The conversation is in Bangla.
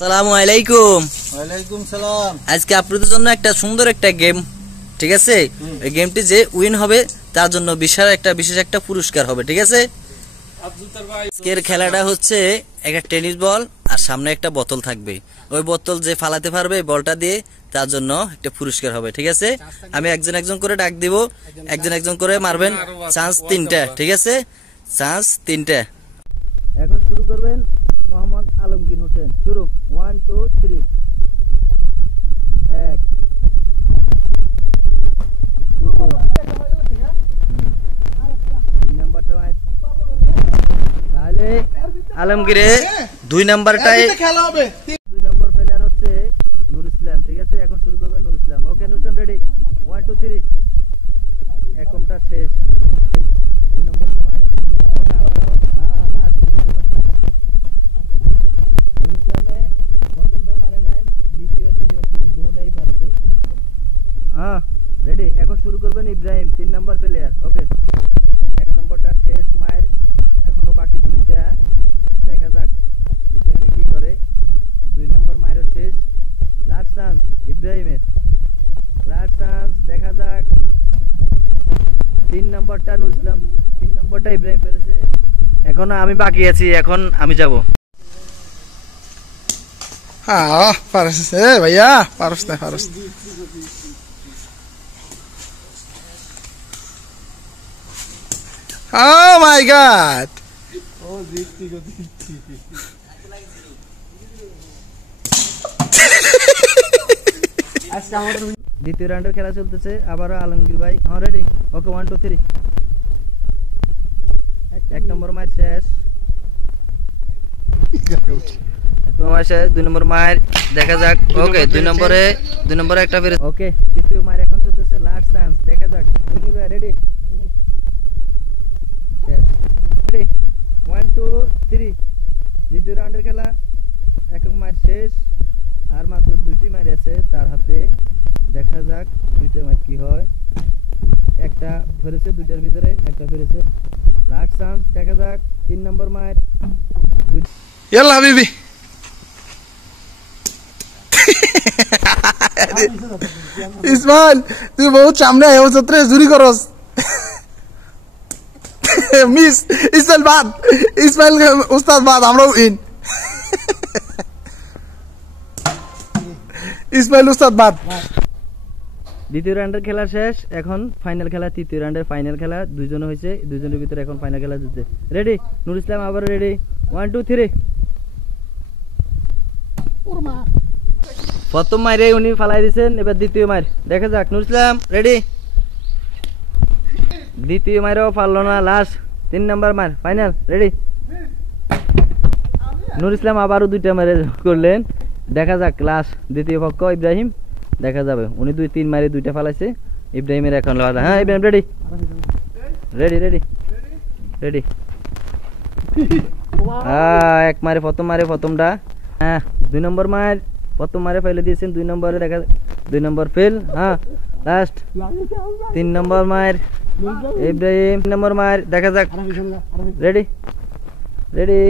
আসসালামু আলাইকুম। ওয়ালাইকুম সালাম। আজকে আপনাদের জন্য একটা সুন্দর একটা গেম, ঠিক আছে? এই গেমটি যে উইন হবে তার জন্য বিশেষ একটা পুরস্কার হবে, ঠিক আছে? আজকের খেলাটা হচ্ছে একটা টেনিস বল আর সামনে একটা বোতল থাকবে। ওই বোতল যে ফালাতে পারবে বলটা দিয়ে তার জন্য একটা পুরস্কার হবে, ঠিক আছে? আমি একজন একজন করে ডাক দিব, একজন একজন করে মারবেন। চান্স 3টা, ঠিক আছে? চান্স 3টা। এখন শুরু করবেন মোহাম্মদ আলমগীর হোসেন। শুরু। 1 2 3। 1 2 3 নাম্বারটা তাহলে আলমগীরে 2 নাম্বারটাই খেলা হবে। 2 নাম্বার প্লেয়ার হচ্ছে নূর ইসলাম, ঠিক আছে? এখন শুরু করবেন নূর ইসলাম। ওকে নূর ইসলাম, রেডি? 1 2 3। একমটা শেষ। 2 নাম্বারটা লাস্ট 3 নাম্বারটা নূর ইসলামে প্রথমটা পারে নাই, দ্বিতীয় দুটোটাই পারছে। রেডি? এখন শুরু করবেন ইব্রাহিম, 3 নাম্বার প্লেয়ার। ওকে, 1 নম্বরটা শেষ মায়ের, এখনো বাকি 2টা। দেখা যাক ইব্রাহিমে কি করে। 2 নম্বর মায়েরও শেষ। লাস্ট চান্স ইব্রাহিমের, লাস্ট চান্স। দেখা যাক 3 নম্বরটা নূর ইসলাম, 3 নম্বরটা ইব্রাহিম পেরেছে। এখন আমি বাকি আছি, এখন আমি যাব। হ্যাঁ পারস ভাইয়া, পারস না পারস। Oh my God! দ্বিতীয় রাউন্ডের খেলা চলতেছে আবারও আলমগীর ভাই। হ্যাঁ রেডি? ওকে 1 2 3। 1 নম্বর ম্যাচ শেষ। 2 নম্বর মায়ের। দেখা যাক। ওকে 2 নম্বরে একটা ফিরে। ওকে তৃতীয় মায়ের এখন চলতেছে, লাস্ট চান্স। দেখা যাক রেডি? রেডি? 1 2 3। দ্বিতীয় রাউন্ডের খেলা। এক মায়ের শেষ, আর মাত্র 2টি মায়ের আছে তার হাতে। দেখা যাক 2টা মায়ের কি হয়। একটা ফেরেছে, 2টার ভিতরে একটা ফেরেছে। Last chance. দেখা যাক 3 নম্বর মায়ের। ইয়াল্লা হাবিবি। ইসমাইল তুই বহুত সামনে আয়, সত্রে চুরি করস। মিস ইসমাইল বাদ, ইসমাইল উস্তাদ বাদ, আমরাও ইন। ইসমাইল উস্তাদ বাদ। দ্বিতীয় রাউন্ডের খেলা শেষ, এখন ফাইনাল খেলা। তৃতীয় রাউন্ডের ফাইনাল খেলা। 2 জন হয়েছে, 2 জনের ভিতরে এখন ফাইনাল খেলা চলছে। রেডি? নূর ইসলাম আবার রেডি? 1 2 3। প্রথম মাইরে উনি ফালাই দিচ্ছেন, এবার দ্বিতীয় মাইর। দেখা যাক নূর ইসলাম, রেডি? দ্বিতীয় মাইরেও পারলো না, লাস্ট 3 নাম্বার মার, ফাইনাল। রেডি? নূর ইসলাম আবারও 2টা মারে করলেন। দেখা যাক লাস্ট দ্বিতীয় পক্ষ ইব্রাহিম। দেখা যাবে, উনি 2 3 মারে 2টা ফালাইছে। ইব্রাহিমের এখন লড়া। হ্যাঁ Ibrahim ready? Ready ready ready. এক মারে প্রথমটা। হ্যাঁ 2 নম্বর মার, প্রথম মারে ফেলে দিয়েছেন। 2 নম্বরে দেখা 2 নম্বর ফেল। হ্যাঁ লাস্ট 3 নম্বর মার ইব্রাহিম। 3 নম্বর মার। দেখা যাক রেডি? রেডি?